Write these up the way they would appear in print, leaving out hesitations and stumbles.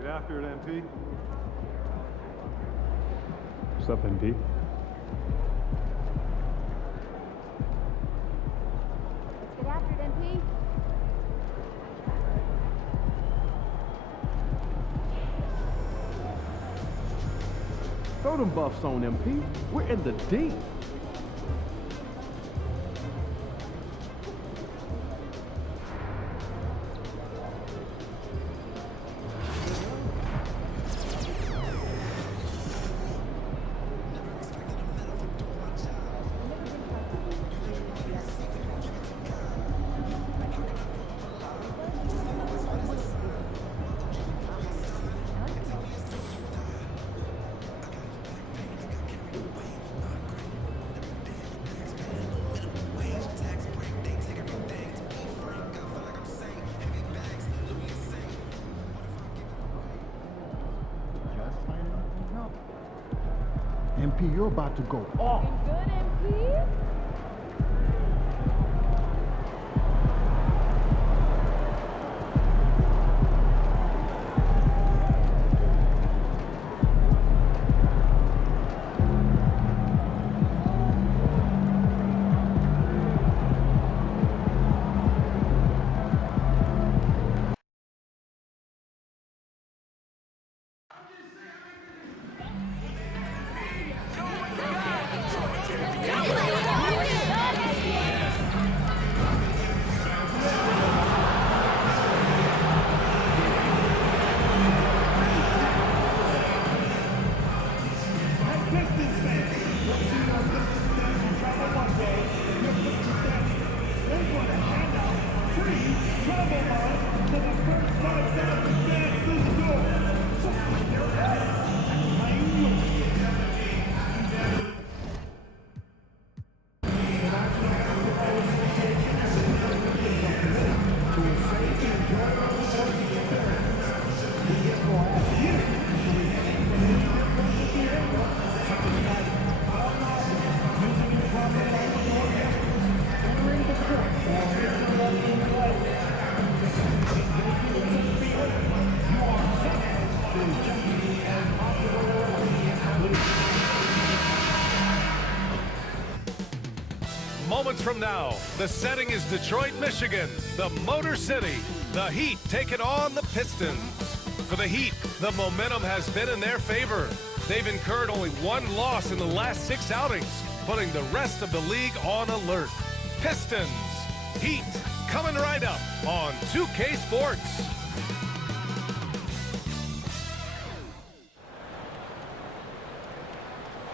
Get after it, MP. What's up, MP? Get after it, MP. Throw them buffs on, MP. We're in the deep. MP, you're about to go off. Good, MP. Moments from now, the setting is Detroit, Michigan, the Motor City. The Heat taking on the Pistons. For the Heat, the momentum has been in their favor. They've incurred only one loss in the last 6 outings, putting the rest of the league on alert. Pistons, Heat, coming right up on 2K Sports.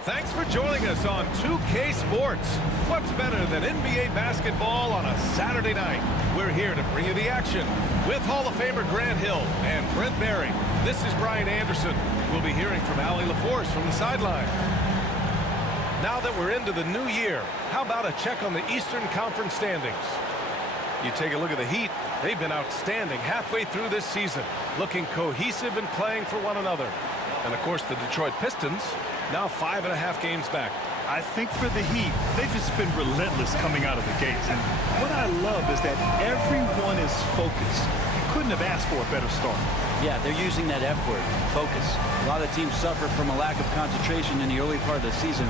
Thanks for joining us on 2K Sports. What's better than NBA basketball on a Saturday night? We're here to bring you the action with Hall of Famer Grant Hill and Brent Barry. This is Brian Anderson. We'll be hearing from Allie LaForce from the sideline. Now that we're into the new year, how about a check on the Eastern Conference standings? You take a look at the Heat. They've been outstanding halfway through this season, looking cohesive and playing for one another. And of course, the Detroit Pistons, now 5.5 games back. I think for the Heat, they've just been relentless coming out of the gates. And what I love is that everyone is focused. You couldn't have asked for a better start. Yeah, they're using that F word, focus. A lot of teams suffer from a lack of concentration in the early part of the season,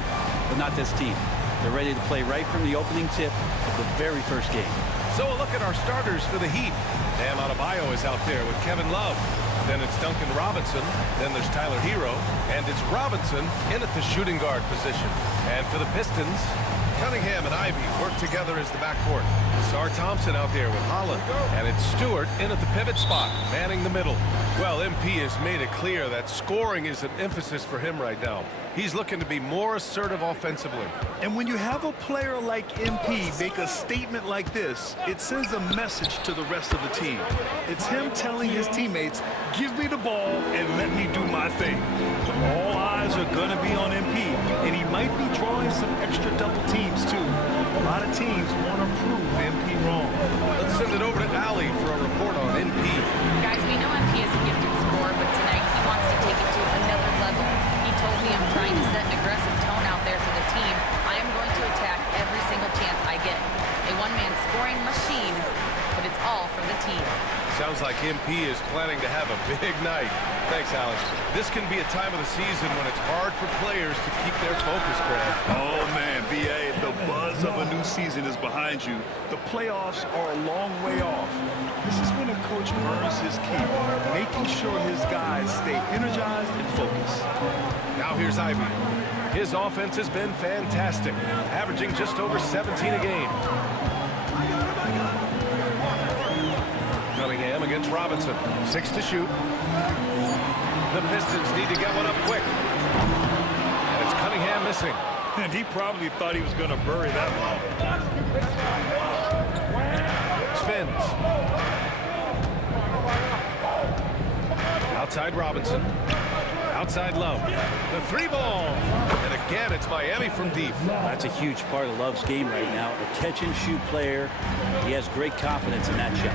but not this team. They're ready to play right from the opening tip of the very first game. So a look at our starters for the Heat. Bam Adebayo is out there with Kevin Love. Then it's Duncan Robinson. Then there's Tyler Hero. And it's Robinson in at the shooting guard position. And for the Pistons, Cunningham and Ivy work together as the backcourt. Sar Thompson out there with Holland. And it's Stewart in at the pivot spot, manning the middle. Well, MP has made it clear that scoring is an emphasis for him right now. He's looking to be more assertive offensively. And when you have a player like MP make a statement like this, it sends a message to the rest of the team. It's him telling his teammates, give me the ball and let me do my thing. All eyes are going to be on MP, and he might be drawing some extra double teams too. A lot of teams want to prove MP wrong. Let's send it over to Allie for a report on MP. Guys, we know MP is a gifted scorer, but tonight he wants to take it to another level. He told me I'm trying to set an aggressive tone out there for the team. I am going to attack every single chance I get. A one-man scoring machine, but it's all for the team. Sounds Sounds like MP is planning to have a big night. Thanks, Alex. This can be a time of the season when it's hard for players to keep their focus, Grant. Oh, man, B.A., the buzz of a new season is behind you. The playoffs are a long way off. This is when a coach earns his keep, making sure his guys stay energized and focused. Now here's Ivy. His offense has been fantastic, averaging just over 17 a game. Cunningham against Robinson. 6 to shoot. The Pistons need to get one up quick. And it's Cunningham missing. And he probably thought he was going to bury that one. Spins. Outside Robinson. Outside Love. The 3-ball. And again, it's Miami from deep. That's a huge part of Love's game right now. A catch-and-shoot player. He has great confidence in that shot.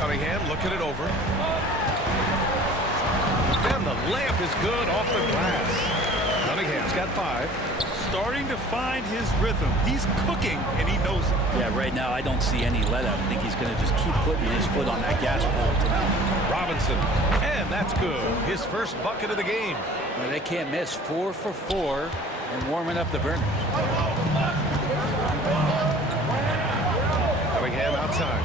Cunningham looking it over. And the layup is good off the glass. Cunningham's got 5. Starting to find his rhythm. He's cooking, and he knows it. Yeah, right now I don't see any let up. I think he's going to just keep putting his foot on that gas pedal tonight. Robinson, and that's good. His first bucket of the game. Well, they can't miss. 4 for 4 and warming up the burners. Cunningham outside.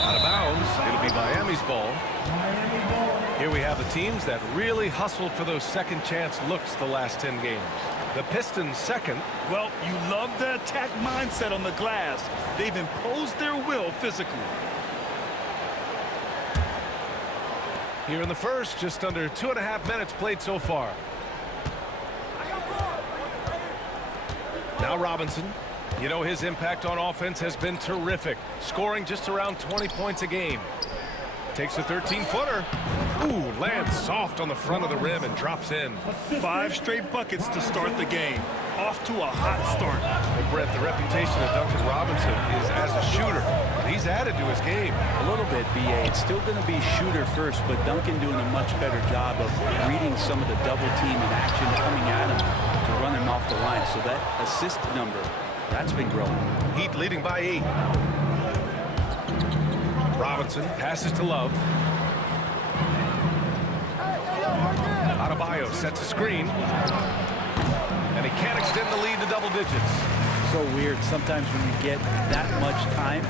Out of bounds. It'll be Miami's ball. Here we have the teams that really hustled for those second chance looks the last 10 games. The Pistons second. Well, you love the attack mindset on the glass. They've imposed their will physically. Here in the first, just under 2.5 minutes played so far. Now Robinson. You know, his impact on offense has been terrific, scoring just around 20 points a game. Takes a 13-footer. Ooh, lands soft on the front of the rim and drops in. 5 straight buckets to start the game. Off to a hot start. And Brett, the reputation of Duncan Robinson is as a shooter. And he's added to his game. A little bit, B.A. It's still going to be shooter first, but Duncan doing a much better job of reading some of the double team and action coming at him to run him off the line. So that assist number, that's been growing. Heat leading by 8. Robinson passes to Love. Adebayo sets a screen. And he can't extend the lead to double digits. So weird. Sometimes when you get that much time,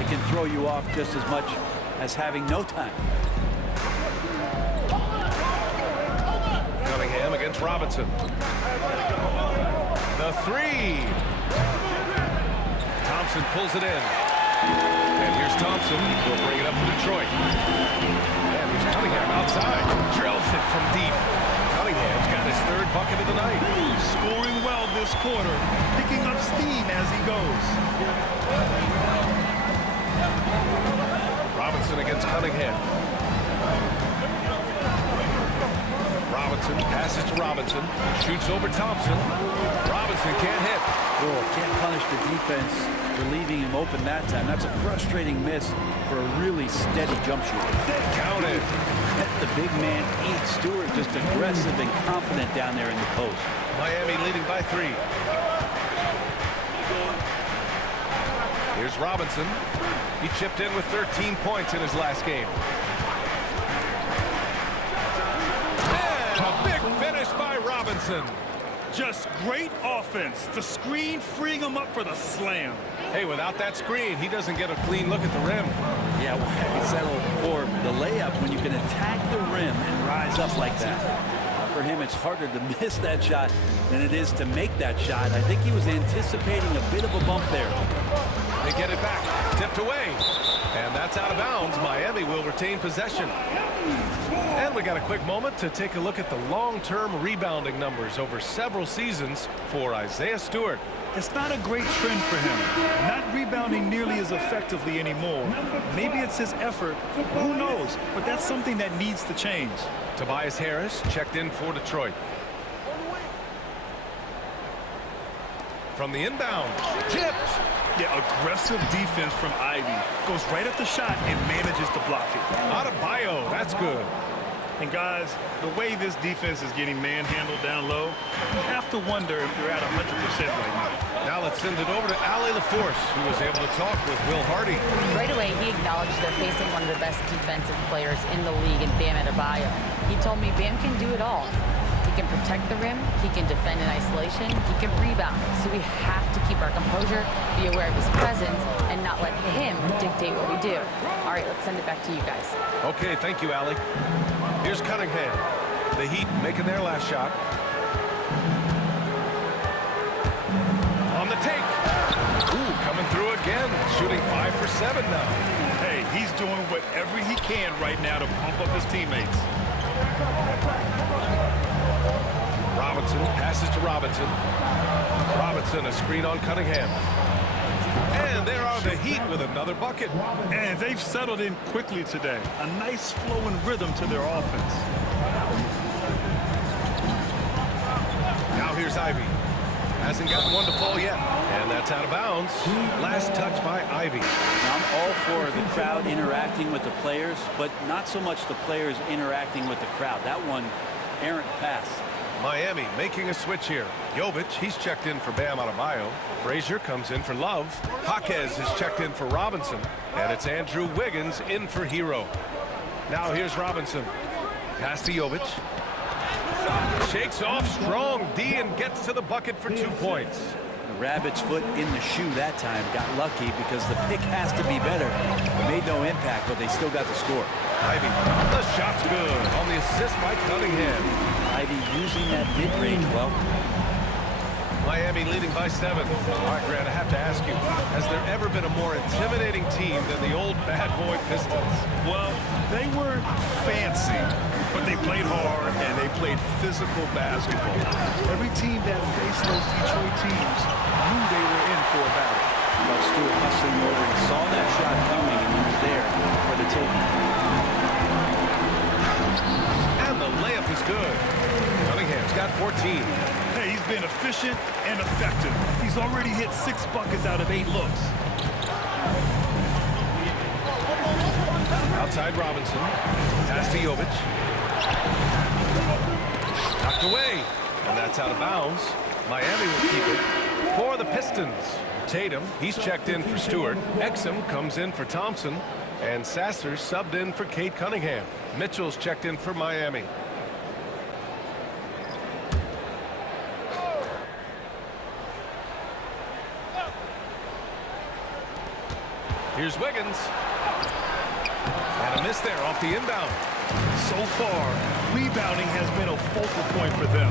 it can throw you off just as much as having no time. Cunningham against Robinson. The 3. Thompson pulls it in. And here's Thompson. He'll bring it up for Detroit. And here's Cunningham outside. Drills it from deep. Cunningham's got his 3rd bucket of the night. Scoring well this quarter. Picking up steam as he goes. Robinson against Cunningham. Robinson passes to Robinson. Shoots over Thompson. Robinson can't hit. Oh, can't punish the defense for leaving him open that time. That's a frustrating miss for a really steady jump shooter. Counted. The big man, Stewart, just aggressive and confident down there in the post. Miami leading by 3. Here's Robinson. He chipped in with 13 points in his last game. And a big finish by Robinson. Just great offense. The screen freeing him up for the slam. Hey, without that screen, he doesn't get a clean look at the rim. Yeah, well, settle for the layup when you can attack the rim and rise up like that. For him, it's harder to miss that shot than it is to make that shot. I think he was anticipating a bit of a bump there. They get it back. Tipped away. And that's out of bounds. Miami will retain possession. And we got a quick moment to take a look at the long-term rebounding numbers over several seasons for Isaiah Stewart. It's not a great trend for him. Not rebounding nearly as effectively anymore. Maybe it's his effort. Who knows? But that's something that needs to change. Tobias Harris checked in for Detroit. From the inbound. Tipped. Yeah, aggressive defense from Ivy. Goes right at the shot and manages to block it. Adebayo, that's good. And guys, the way this defense is getting manhandled down low, you have to wonder if they're at 100% right now. Now let's send it over to Ali LaForce, who was able to talk with Will Hardy. Right away, he acknowledged they're facing one of the best defensive players in the league in Bam Adebayo. He told me Bam can do it all. He can protect the rim, he can defend in isolation, he can rebound. So we have to keep our composure, be aware of his presence, and not let him dictate what we do. All right, let's send it back to you guys. Okay, thank you, Ali. Here's Cunningham. The Heat making their last shot. On the take. Ooh, coming through again. Shooting 5 for 7 now. Hey, he's doing whatever he can right now to pump up his teammates. Robinson passes to Robinson. Robinson, a screen on Cunningham. And there are the Heat with another bucket. And they've settled in quickly today. A nice flowing rhythm to their offense. Now here's Ivy. Hasn't gotten one to fall yet. And that's out of bounds. Last touch by Ivy. Now, I'm all for the crowd interacting with the players, but not so much the players interacting with the crowd. That one, errant pass. Miami making a switch here. Jovic, he's checked in for Bam Adebayo. Frazier comes in for Love. Jaquez is checked in for Robinson. And it's Andrew Wiggins in for Hero. Now here's Robinson. Pass to Jovic. Shakes off strong D and gets to the bucket for 2 points. Rabbit's foot in the shoe that time. Got lucky because the pick has to be better. Made no impact, but they still got the score. Ivy, the shot's good on the assist by Cunningham. Ivy using that mid-range well. Miami leading by 7. All right, Grant, I have to ask you, has there ever been a more intimidating team than the old bad boy Pistons? Well, they were fancy, but they played hard and they played physical basketball. Every team that faced those Detroit teams knew they were in for a battle. But Stewart hustling over and saw that shot coming and he was there for the taking. And the layup is good. Cunningham's got 14. Hey, he's been efficient and effective. He's already hit 6 buckets out of 8 looks. Outside Robinson. Pass to Jovic. Knocked away. And that's out of bounds. Miami will keep it for the Pistons. Tatum, he's checked in for Stewart. Exum comes in for Thompson. And Sasser subbed in for Cade Cunningham. Mitchell's checked in for Miami. Here's Wiggins. And a miss there off the inbound. So far, rebounding has been a focal point for them.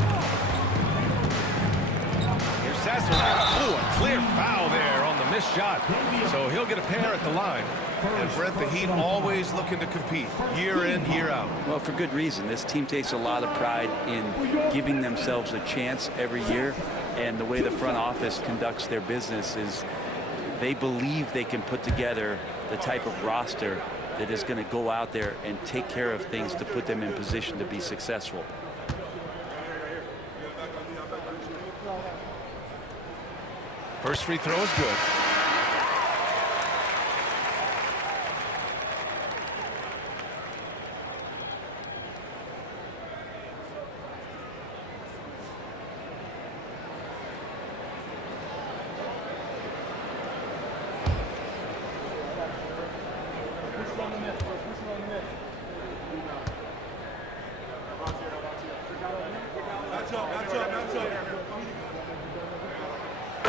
Here's Sasser. Ooh, a clear foul there on the missed shot. So he'll get a pair at the line. And Brent, the Heat always looking to compete year in, year out. Well, for good reason. This team takes a lot of pride in giving themselves a chance every year. And the way the front office conducts their business is they believe they can put together the type of roster that is going to go out there and take care of things to put them in position to be successful. First free throw is good.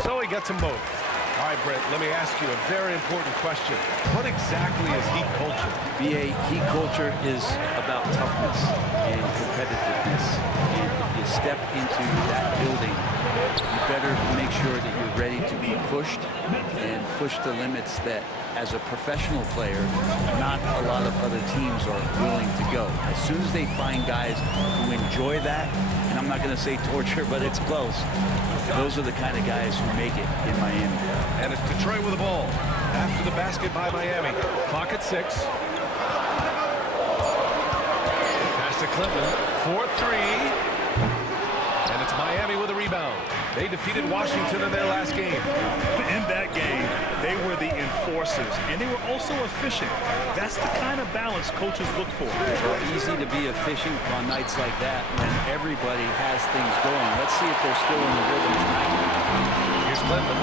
So he gets them both. All right, Brent, let me ask you a very important question. What exactly is Heat culture? BA, Heat culture is about toughness and competitiveness. And if you step into that building, you better make sure that you're ready to be pushed and push the limits that, as a professional player, not a lot of other teams are willing to go. As soon as they find guys who enjoy that, and I'm not going to say torture, but it's close, those are the kind of guys who make it in Miami. And it's Detroit with the ball. After the basket by Miami. Clock at 6. Pass to Clinton. 4-3. And it's Miami with a rebound. They defeated Washington in their last game. In that game, They were the enforcers, and they were also efficient. That's the kind of balance coaches look for. Well, easy to be efficient on nights like that when everybody has things going. Let's see if they're still in the rhythm tonight. Here's Clinton.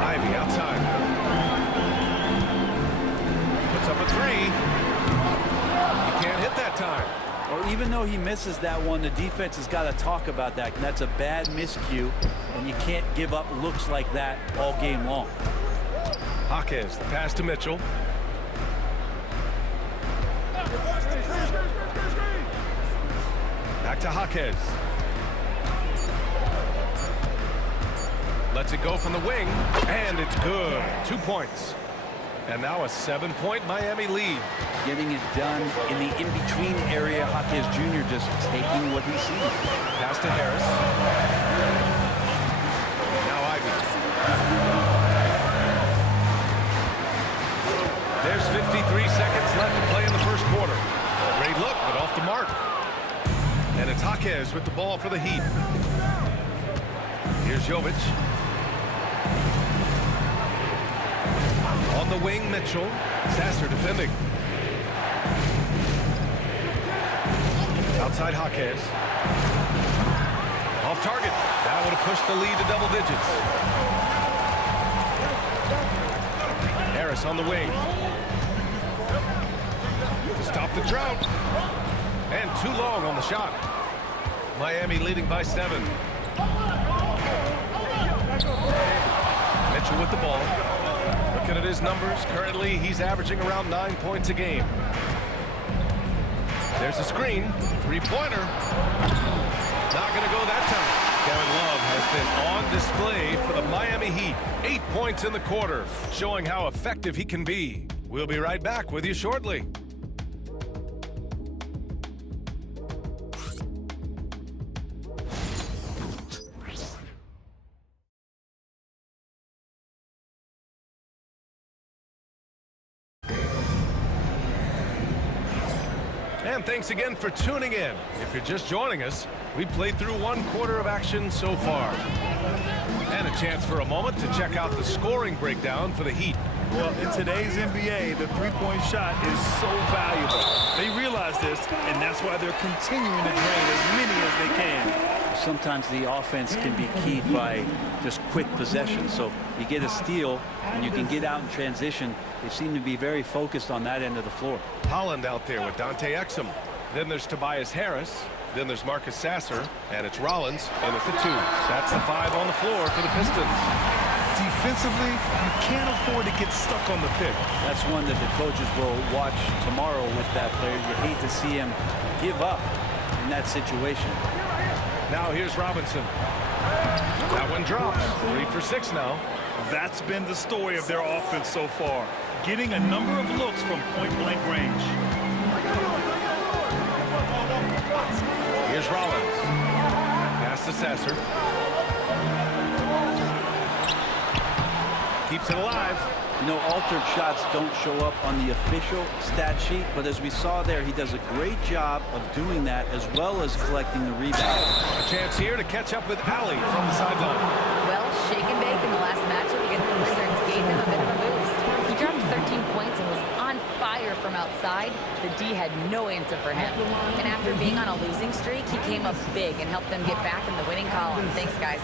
Ivy outside. Puts up a three. He can't hit that time. Well, even though he misses that one, the defense has got to talk about that. That's a bad miscue, and you can't give up looks like that all game long. Jaquez, the pass to Mitchell. Back to Jaquez. Lets it go from the wing, and it's good. 2 points. And now a 7-point Miami lead. Getting it done in the in-between area. Jaquez Jr. just taking what he sees. Pass to Harris. Now Ivy. There's 53 seconds left to play in the first quarter. Great look, but off the mark. And it's Jaquez with the ball for the Heat. Here's Jovic. On the wing, Mitchell. Sasser defending. Outside Jaquez. Off target. That would have pushed the lead to double digits. Harris on the wing. To stop the drought. And too long on the shot. Miami leading by 7. Mitchell with the ball. Looking at his numbers, currently he's averaging around 9 points a game. There's a screen, three-pointer. Not going to go that time. Kevin Love has been on display for the Miami Heat. 8 points in the quarter, showing how effective he can be. We'll be right back with you shortly. And thanks again for tuning in. If you're just joining us, we played through 1 quarter of action so far. And a chance for a moment to check out the scoring breakdown for the Heat. Well, in today's NBA, the three-point shot is so valuable. They realize this, and that's why they're continuing to drain as many as they can. Sometimes the offense can be keyed by just quick possession. So you get a steal and you can get out in transition. They seem to be very focused on that end of the floor. Holland out there with Dante Exum. Then there's Tobias Harris. Then there's Marcus Sasser. And it's Rollins in at the 2. That's the 5 on the floor for the Pistons. Defensively, you can't afford to get stuck on the pick. That's one that the coaches will watch tomorrow with that player. You hate to see him give up in that situation. Now here's Robinson. That one drops. 3 for 6 now. That's been the story of their offense so far. Getting a number of looks from point-blank range. Here's Rollins. Pass to Sasser. Keeps it alive. You know, altered shots don't show up on the official stat sheet, but as we saw there, he does a great job of doing that as well as collecting the rebound. A chance here to catch up with Allie from the sideline. Well, shake and bake in the last matchup against the Wizards gave him a bit of a boost. He dropped 13 points and was on fire from outside. The D had no answer for him. And after being on a losing streak, he came up big and helped them get back in the winning column. Thanks, guys.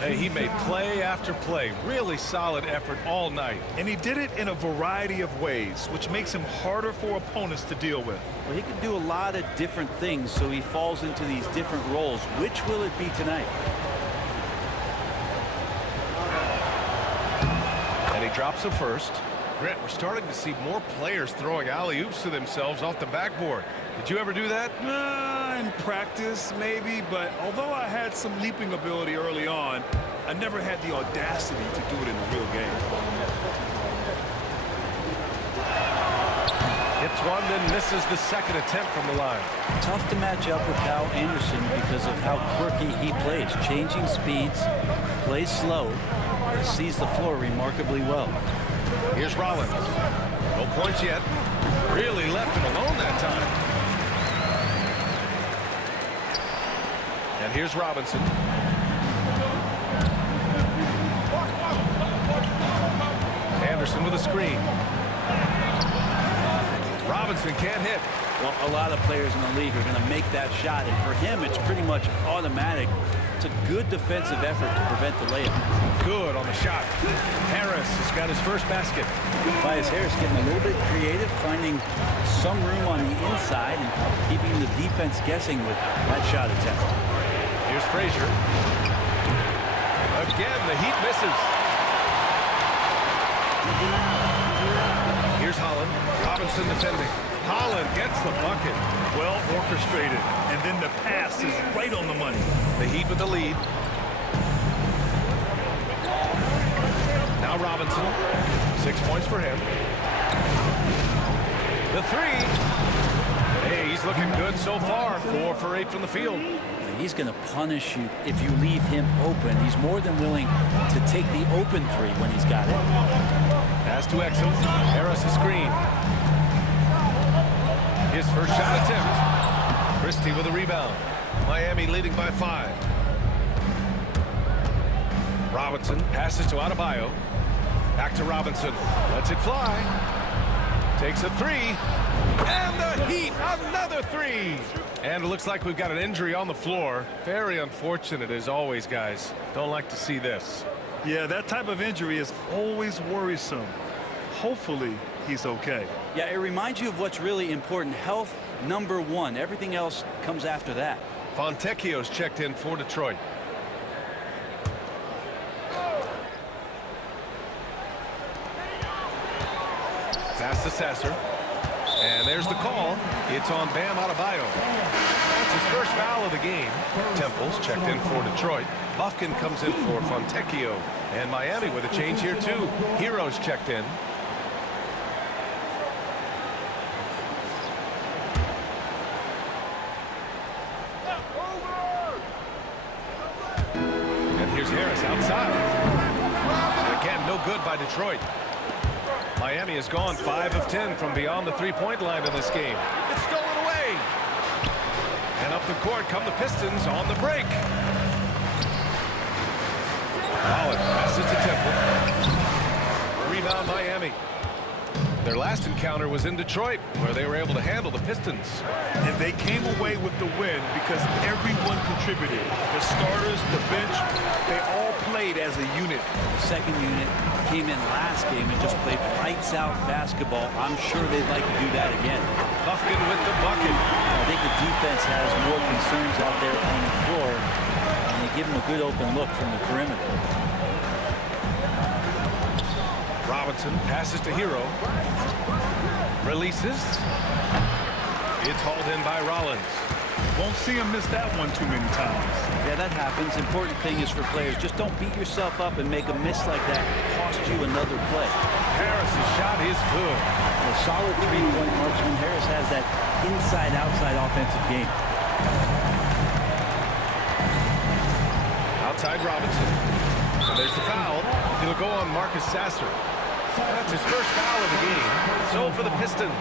Hey, he made play after play. Really solid effort all night. And he did it in a variety of ways, which makes him harder for opponents to deal with. Well, he can do a lot of different things, so he falls into these different roles. Which will it be tonight? And he drops a first. Grant, we're starting to see more players throwing alley-oops to themselves off the backboard. Did you ever do that? In practice, maybe, but although I had some leaping ability early on, I never had the audacity to do it in the real game. Hits one, then misses the second attempt from the line. Tough to match up with Kyle Anderson because of how quirky he plays. Changing speeds, plays slow, but sees the floor remarkably well. Here's Rollins. No points yet. Really left him alone that time. And here's Robinson. Anderson with a screen. Robinson can't hit. Well, a lot of players in the league are going to make that shot, and for him, it's pretty much automatic. It's a good defensive effort to prevent the layup. Good on the shot. Harris has got his first basket. Tobias Harris getting a little bit creative, finding some room on the inside and keeping the defense guessing with that shot attempt. Here's Frazier. Again, the Heat misses. Here's Holland. Robinson defending. Holland gets the bucket. Well orchestrated. And then the pass is right on the money. The Heat with the lead. Now Robinson. 6 points for him. The three. Hey, he's looking good so far. 4 for 8 from the field. He's going to punish you if you leave him open. He's more than willing to take the open three when he's got it. Pass to Exum. Harris a screen. His first shot attempt. Christie with a rebound. Miami leading by 5. Robinson passes to Adebayo. Back to Robinson. Lets it fly. Takes a three. And the Heat, another three. And it looks like we've got an injury on the floor. Very unfortunate as always, guys. Don't like to see this. Yeah, that type of injury is always worrisome. Hopefully, he's okay. Yeah, it reminds you of what's really important. Health, number one. Everything else comes after that. Fontecchio's checked in for Detroit. Pass to Sasser. And there's the call. It's on Bam Adebayo. That's his first foul of the game. Temple's checked in for Detroit. Bufkin comes in for Fontecchio. And Miami with a change here too. Hero's checked in. And here's Harris outside. And again, no good by Detroit. Miami has gone 5 of 10 from beyond the three-point line in this game. It's stolen away. And up the court come the Pistons on the break. Holland passes to Temple. Rebound Miami. Their last encounter was in Detroit, where they were able to handle the Pistons. And they came away with the win because everyone contributed. The starters, the bench, they all played as a unit. The second unit came in last game and just played lights-out basketball. I'm sure they'd like to do that again. Bufkin with the bucket. I think the defense has more concerns out there on the floor, and they give them a good open look from the perimeter. Robinson passes to Hero. Releases. It's hauled in by Rollins. Won't see him miss that one too many times. Yeah, that happens. Important thing is for players, just don't beat yourself up and make a miss like that cost you another play. Harris's shot is good. A solid three-point marksman. Harris has that inside-outside offensive game. Outside Robinson. And there's the foul. He'll go on Marcus Sasser. That's his first foul of the game. So for the Pistons.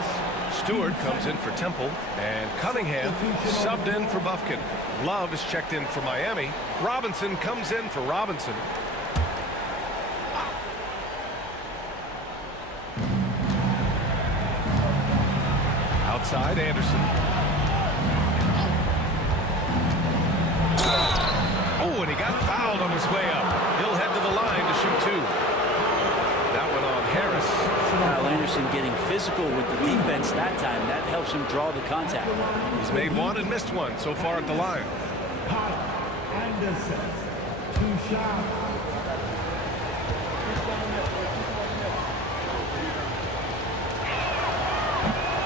Stewart comes in for Temple, and Cunningham subbed in for Bufkin. Love is checked in for Miami. Robinson comes in for Robinson. Outside Anderson. Oh, and he got fouled on his way up. He'll head to the line to shoot two. That went on Harris. Kyle Anderson getting physical with the defense that time. That helps him draw the contact. He's made one and missed one so far at the line. Anderson, 2 shots.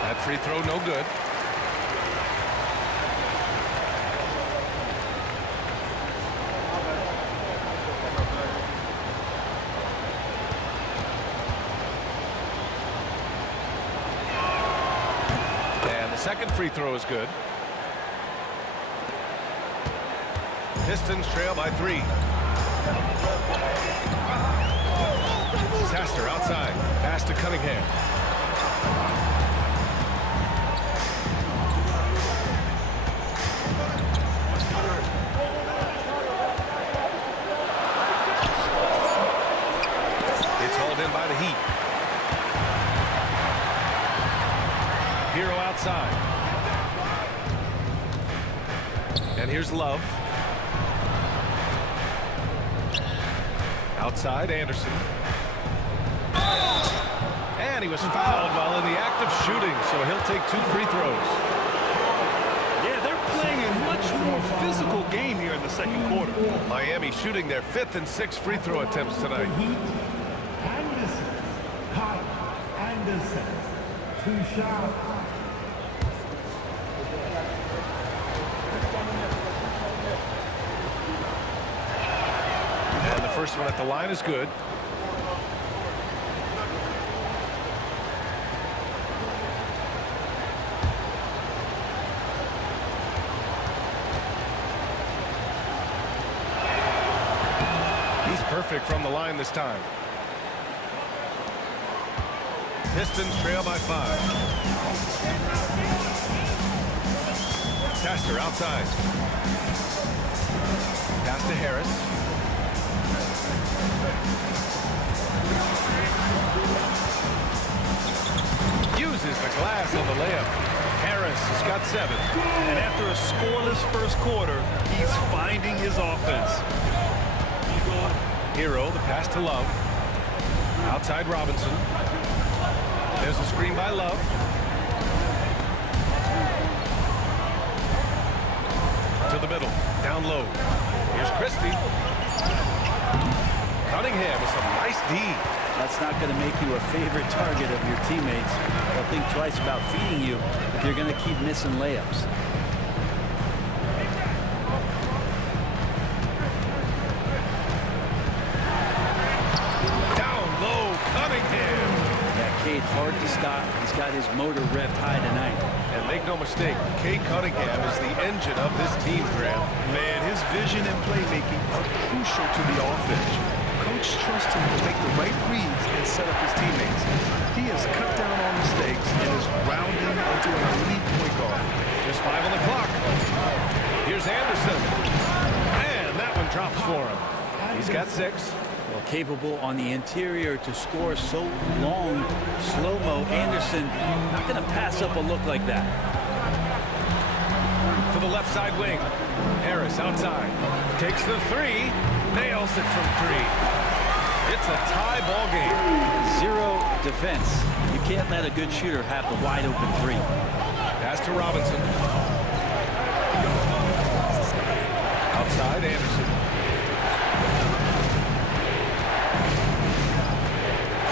That free throw no good. Second free throw is good. Pistons trail by 3. Sasser outside. Pass to Cunningham. It's hauled in by the Heat. Hero outside. And here's Love. Outside, Anderson. And he was fouled while in the act of shooting, so he'll take 2 free throws. Yeah, they're playing a much more physical game here in the second quarter. Miami shooting their 5th and 6th free throw attempts tonight. Heat. Anderson. Kyle Anderson. 2 shots. And the first one at the line is good. He's perfect from the line this time. Pistons trail by 5. Sasser outside. Pass to Harris. Uses the glass on the layup. Harris has got 7. And after a scoreless first quarter, he's finding his offense. Hero, the pass to Love. Outside Robinson. There's a screen by Love. To the middle. Down low. Here's Christie. Cunningham with some nice D. That's not going to make you a favorite target of your teammates. They'll think twice about feeding you if you're going to keep missing layups. Down low, Cunningham. Yeah, Cade, hard to stop. He's got his motor revved high tonight. And make no mistake, Cade Cunningham is the engine of this team, Graham. Man, his vision and playmaking are crucial to the offense. Coach trusts him to make the right reads and set up his teammates. He has cut down on mistakes and is rounding into an elite point guard. Just 5 on the clock. Here's Anderson. And that one drops for him. He's got 6. Well, capable on the interior to score so long. Slow-mo, Anderson not going to pass up a look like that. To the left side wing. Harris outside. Takes the 3. Nails it from 3. It's a tie ball game. 0 defense. You can't let a good shooter have the wide open 3. Pass to Robinson. Outside, Anderson.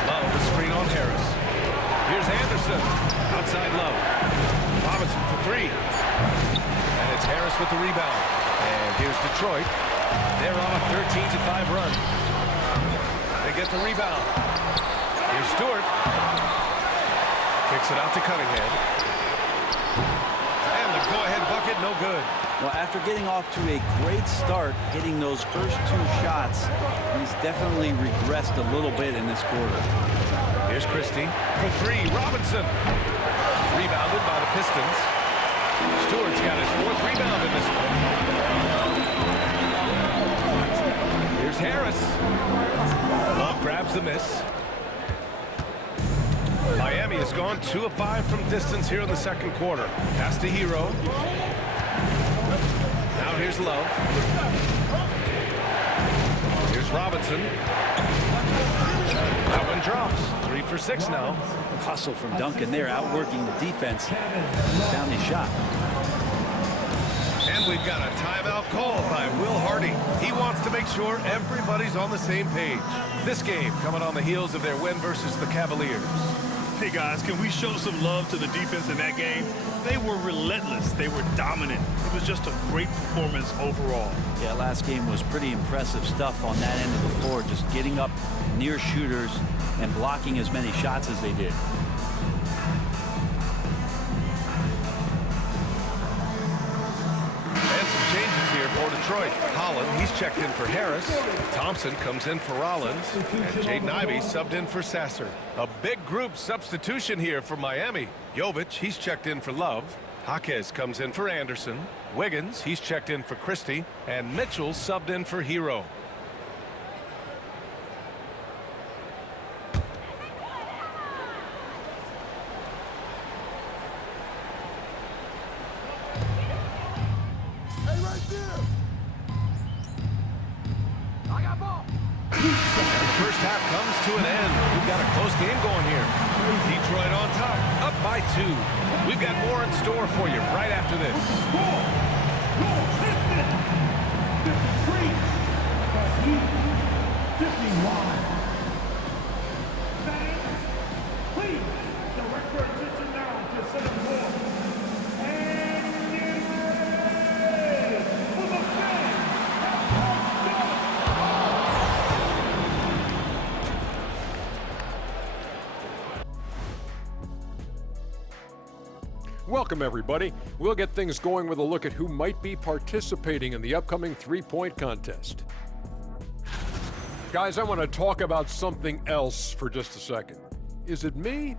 Love, the screen on Harris. Here's Anderson. Outside Love. Robinson for 3. And it's Harris with the rebound. And here's Detroit. They're on a 13-5 run. They get the rebound. Here's Stewart. Kicks it out to Cunningham. And the go-ahead bucket, no good. Well, after getting off to a great start, hitting those first 2 shots, he's definitely regressed a little bit in this quarter. Here's Christie for 3. Robinson. Rebounded by the Pistons. Stewart's got his 4th rebound in this one. Here's Harris. Love grabs the miss. Miami has gone 2 of 5 from distance here in the second quarter. Pass to Hero. Now here's Love. Here's Robinson. That one drops. 3 for 6 now. Hustle from Duncan there, outworking the defense. Found his shot. And we've got a timeout called by Will Hardy. He wants to make sure everybody's on the same page. This game coming on the heels of their win versus the Cavaliers. Hey guys, can we show some love to the defense in that game? They were relentless. They were dominant. It was just a great performance overall. Yeah, last game was pretty impressive stuff on that end of the floor, just getting up near shooters and blocking as many shots as they did. And some changes here for Detroit. Holland, he's checked in for Harris. Thompson comes in for Rollins. And Jaden Ivey subbed in for Sasser. A big group substitution here for Miami. Jovic, he's checked in for Love. Jaquez comes in for Anderson. Wiggins, he's checked in for Christie. And Mitchell subbed in for Hero. half comes to an end. We've got a close game going here. Detroit on top, up by 2. We've got more in store for you right after this. Score! Pistons 53, the Heat 51. Fans, please direct your attention now to center court. And get ready for the fans at Welcome, everybody. We'll get things going with a look at who might be participating in the upcoming three-point contest. Guys, I want to talk about something else for just a second. Is it me,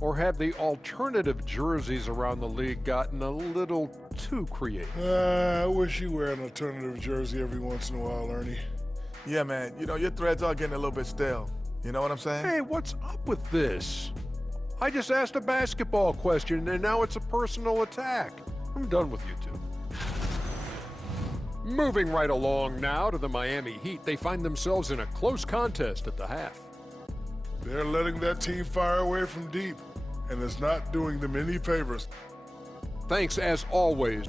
or have the alternative jerseys around the league gotten a little too creative? I wish you wear an alternative jersey every once in a while, Ernie. Yeah, man. You know, your threads are getting a little bit stale. You know what I'm saying? Hey, what's up with this? I just asked a basketball question, and now it's a personal attack. I'm done with you two. Moving right along now to the Miami Heat. They find themselves in a close contest at the half. They're letting that team fire away from deep, and it's not doing them any favors. Thanks, as always,